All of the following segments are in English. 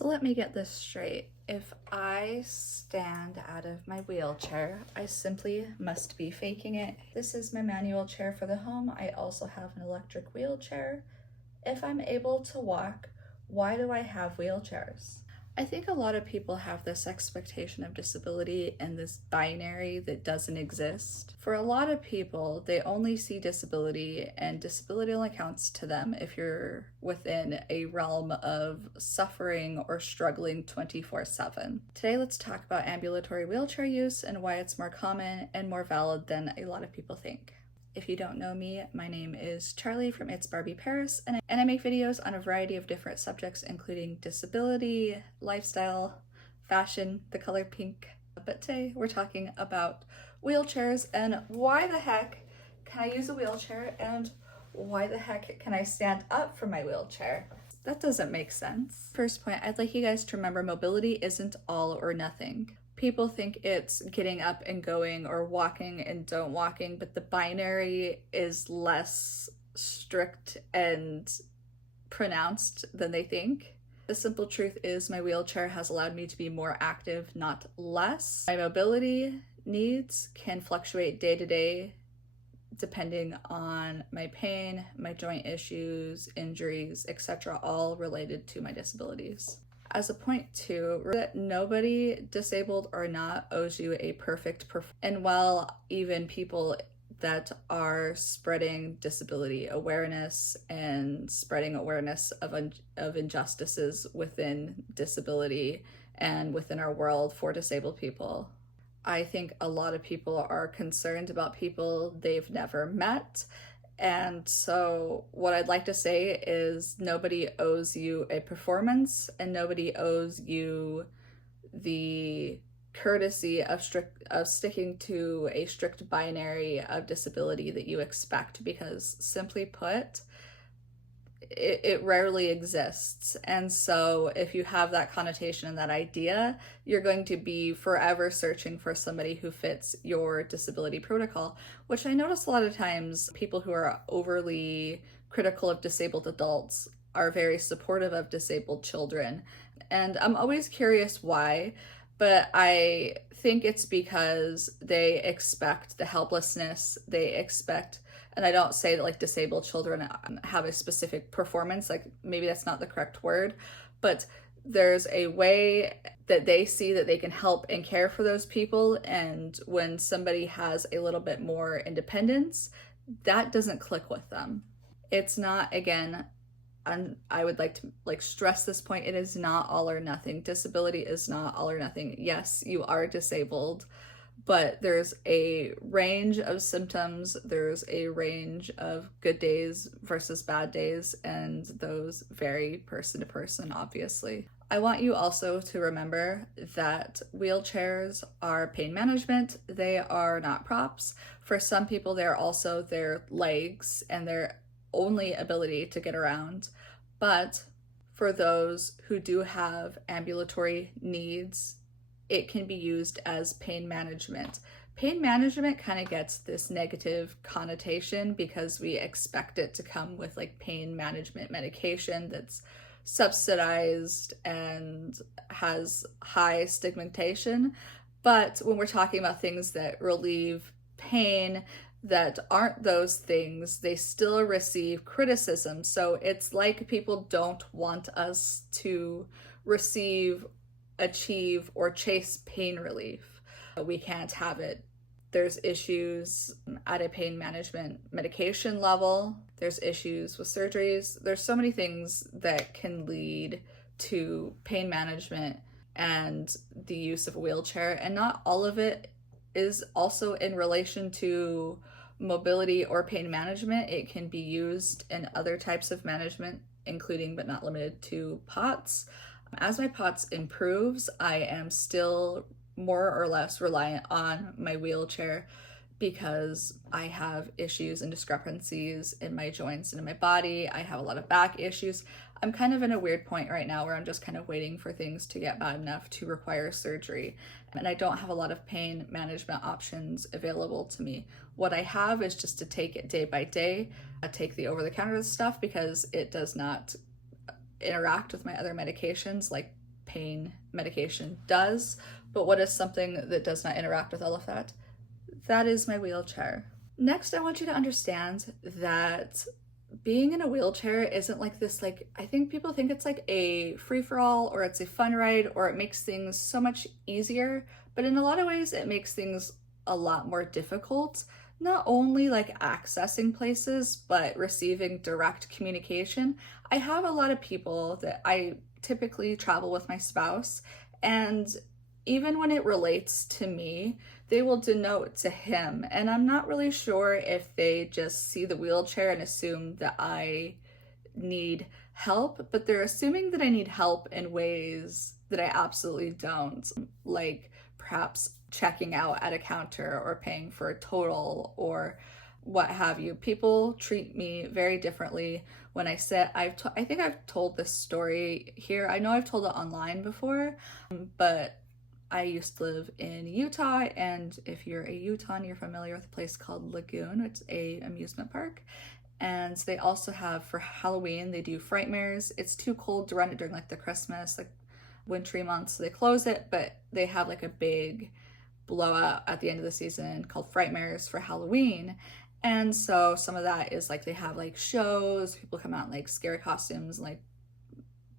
So let me get this straight. If I stand out of my wheelchair, I simply must be faking it. This is my manual chair for the home. I also have an electric wheelchair. If I'm able to walk, why do I have wheelchairs? I think a lot of people have this expectation of disability and this binary that doesn't exist. For a lot of people, they only see disability, and disability only counts to them if you're within a realm of suffering or struggling 24/7. Today, let's talk about ambulatory wheelchair use and why it's more common and more valid than a lot of people think. If you don't know me, my name is Charlie from It's Barbie Paris, and I make videos on a variety of different subjects, including disability, lifestyle, fashion, the color pink. But today we're talking about wheelchairs and why the heck can I use a wheelchair and why the heck can I stand up from my wheelchair? That doesn't make sense. First point, I'd like you guys to remember mobility isn't all or nothing. People think it's getting up and going or walking and don't walking, but the binary is less strict and pronounced than they think. The simple truth is my wheelchair has allowed me to be more active, not less. My mobility needs can fluctuate day to day depending on my pain, my joint issues, injuries, etc., all related to my disabilities. As a point too, that nobody, disabled or not, owes you a perfect and while even people that are spreading disability awareness and spreading awareness of injustices within disability and within our world for disabled people, I think a lot of people are concerned about people they've never met. And so what I'd like to say is nobody owes you a performance and nobody owes you the courtesy of sticking to a strict binary of disability that you expect, because simply put, it rarely exists. And so if you have that connotation and that idea, you're going to be forever searching for somebody who fits your disability protocol, which I notice a lot of times people who are overly critical of disabled adults are very supportive of disabled children. And I'm always curious why, but I think it's because they expect the helplessness, they expect, and I don't say that like disabled children have a specific performance, like maybe that's not the correct word, but there's a way that they see that they can help and care for those people. And when somebody has a little bit more independence, that doesn't click with them. It's not, again, and I would like to stress this point, it is not all or nothing. Disability is not all or nothing. Yes, you are disabled, but there's a range of symptoms, there's a range of good days versus bad days, and those vary person to person, obviously. I want you also to remember that wheelchairs are pain management. They are not props. For some people, they're also their legs and their only ability to get around. But for those who do have ambulatory needs, it can be used as pain management. Pain management kind of gets this negative connotation because we expect it to come with like pain management medication that's subsidized and has high stigmatization. But when we're talking about things that relieve pain that aren't those things, they still receive criticism. So it's like people don't want us to receive, achieve, or chase pain relief. We can't have it. There's issues at a pain management medication level. There's issues with surgeries. There's so many things that can lead to pain management and the use of a wheelchair, and not all of it is also in relation to mobility or pain management. It can be used in other types of management, including but not limited to POTS. As my POTS improves, I am still more or less reliant on my wheelchair because I have issues and discrepancies in my joints and in my body. I have a lot of back issues. I'm kind of in a weird point right now where I'm just kind of waiting for things to get bad enough to require surgery. And I don't have a lot of pain management options available to me. What I have is just to take it day by day. I take the over-the-counter stuff because it does not interact with my other medications like pain medication does. But what is something that does not interact with all of that? That is my wheelchair. Next, I want you to understand that being in a wheelchair isn't like this, like, I think people think it's like a free-for-all or it's a fun ride or it makes things so much easier, but in a lot of ways it makes things a lot more difficult. Not only like accessing places, but receiving direct communication. I have a lot of people that I typically travel with my spouse, and even when it relates to me, they will denote to him. And I'm not really sure if they just see the wheelchair and assume that I need help, but they're assuming that I need help in ways that I absolutely don't, like perhaps checking out at a counter or paying for a total or what have you. People treat me very differently when I sit. I think I've told this story here. I know I've told it online before, but I used to live in Utah, and if you're a Utahn, you're familiar with a place called Lagoon. It's a amusement park. And they also have, for Halloween, they do Frightmares. It's too cold to run it during like the Christmas, like wintry months, so they close it, but they have like a big blowout at the end of the season called Frightmares for Halloween. And so some of that is like they have like shows, people come out in like scary costumes, like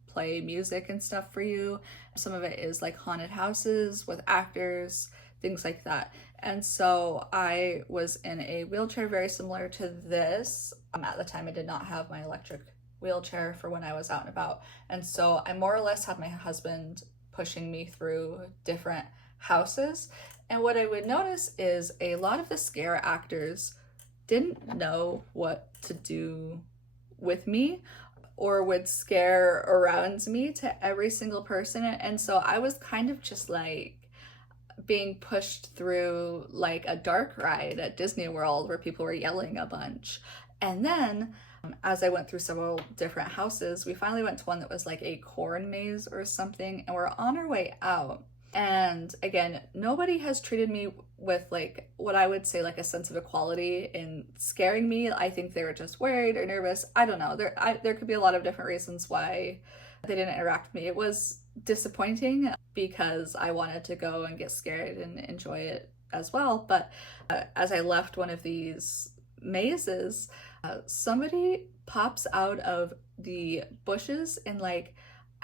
play music and stuff for you. Some of it is like haunted houses with actors, things like that. And so I was in a wheelchair very similar to this. At the time I did not have my electric wheelchair for when I was out and about. And so I more or less had my husband pushing me through different houses. And what I would notice is a lot of the scare actors didn't know what to do with me or would scare around me to every single person. And so I was kind of just like being pushed through like a dark ride at Disney World where people were yelling a bunch. And then as I went through several different houses, we finally went to one that was like a corn maze or something, and we're on our way out. And again, nobody has treated me with like what I would say like a sense of equality in scaring me. I think they were just worried or nervous. I don't know. There could be a lot of different reasons why they didn't interact with me. It was disappointing because I wanted to go and get scared and enjoy it as well. But as I left one of these mazes, somebody pops out of the bushes and like,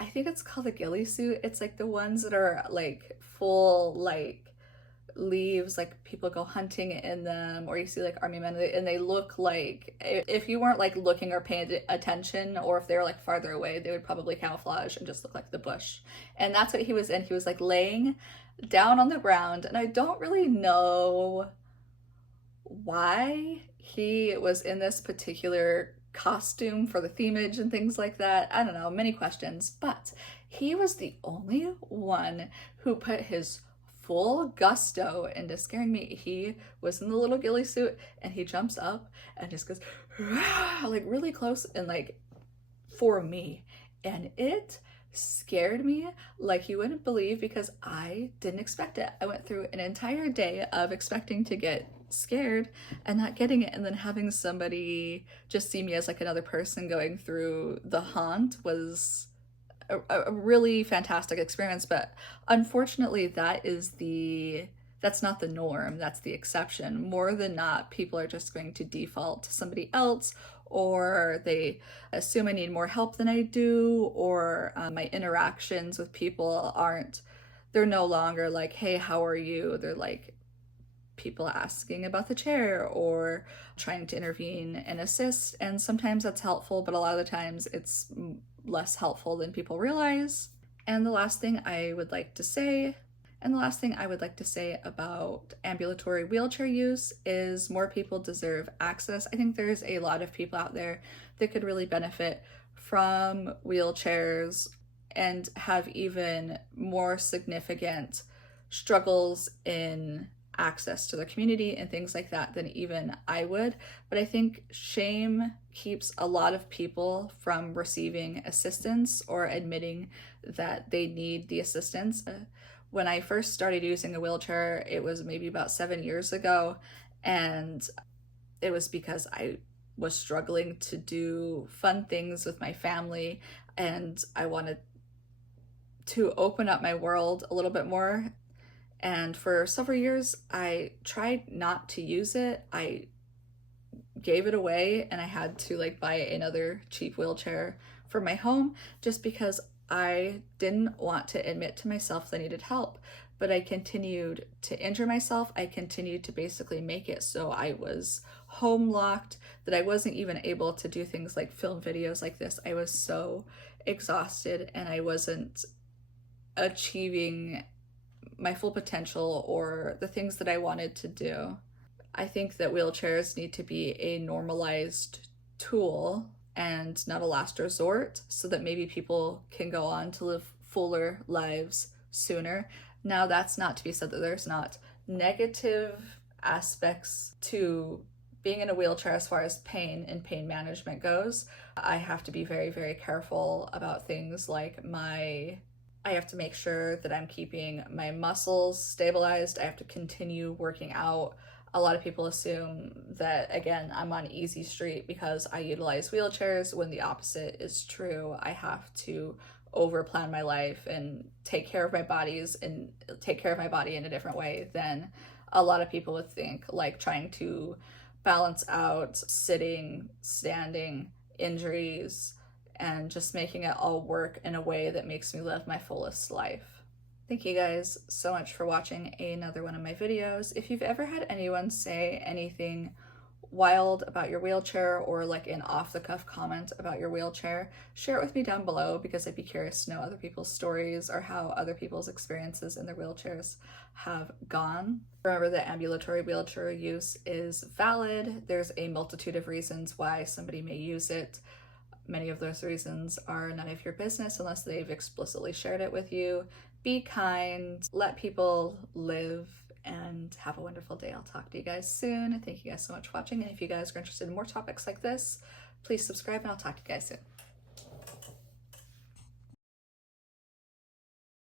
I think it's called a ghillie suit. It's like the ones that are like full like leaves, like people go hunting in them, or you see like army men and they look like, if you weren't like looking or paying attention, or if they were like farther away, they would probably camouflage and just look like the bush. And that's what he was in. He was like laying down on the ground, and I don't really know why he was in this particular costume for the themage and things like that. I don't know, many questions, but he was the only one who put his full gusto into scaring me. He was in the little ghillie suit and he jumps up and just goes like really close and like for me, and it scared me like you wouldn't believe because I didn't expect it. I went through an entire day of expecting to get scared and not getting it, and then having somebody just see me as like another person going through the haunt was a really fantastic experience. But unfortunately that's not the norm, that's the exception. More than not, people are just going to default to somebody else, or they assume I need more help than I do, or my interactions with people they're no longer like, hey, how are you? They're like people asking about the chair or trying to intervene and assist. And sometimes that's helpful, but a lot of the times it's less helpful than people realize. And the last thing I would like to say about ambulatory wheelchair use is more people deserve access. I think there's a lot of people out there that could really benefit from wheelchairs and have even more significant struggles in access to the community and things like that than even I would. But I think shame keeps a lot of people from receiving assistance or admitting that they need the assistance. When I first started using a wheelchair, it was maybe about 7 years ago, and it was because I was struggling to do fun things with my family, and I wanted to open up my world a little bit more. And for several years, I tried not to use it. I gave it away and I had to like buy another cheap wheelchair for my home just because I didn't want to admit to myself that I needed help. But I continued to injure myself. I continued to basically make it so I was home locked, that I wasn't even able to do things like film videos like this. I was so exhausted and I wasn't achieving my full potential or the things that I wanted to do. I think that wheelchairs need to be a normalized tool and not a last resort, so that maybe people can go on to live fuller lives sooner. Now, that's not to be said that there's not negative aspects to being in a wheelchair as far as pain and pain management goes. I have to be very, very careful about things like I have to make sure that I'm keeping my muscles stabilized. I have to continue working out. A lot of people assume that, again, I'm on easy street because I utilize wheelchairs, when the opposite is true. I have to overplan my life and take care of my body in a different way than a lot of people would think, like trying to balance out sitting, standing, injuries, and just making it all work in a way that makes me live my fullest life. Thank you guys so much for watching another one of my videos. If you've ever had anyone say anything wild about your wheelchair or like an off-the-cuff comment about your wheelchair, share it with me down below, because I'd be curious to know other people's stories or how other people's experiences in their wheelchairs have gone. Remember that ambulatory wheelchair use is valid. There's a multitude of reasons why somebody may use it. Many of those reasons are none of your business unless they've explicitly shared it with you. Be kind, let people live, and have a wonderful day. I'll talk to you guys soon. Thank you guys so much for watching. And if you guys are interested in more topics like this, please subscribe and I'll talk to you guys soon.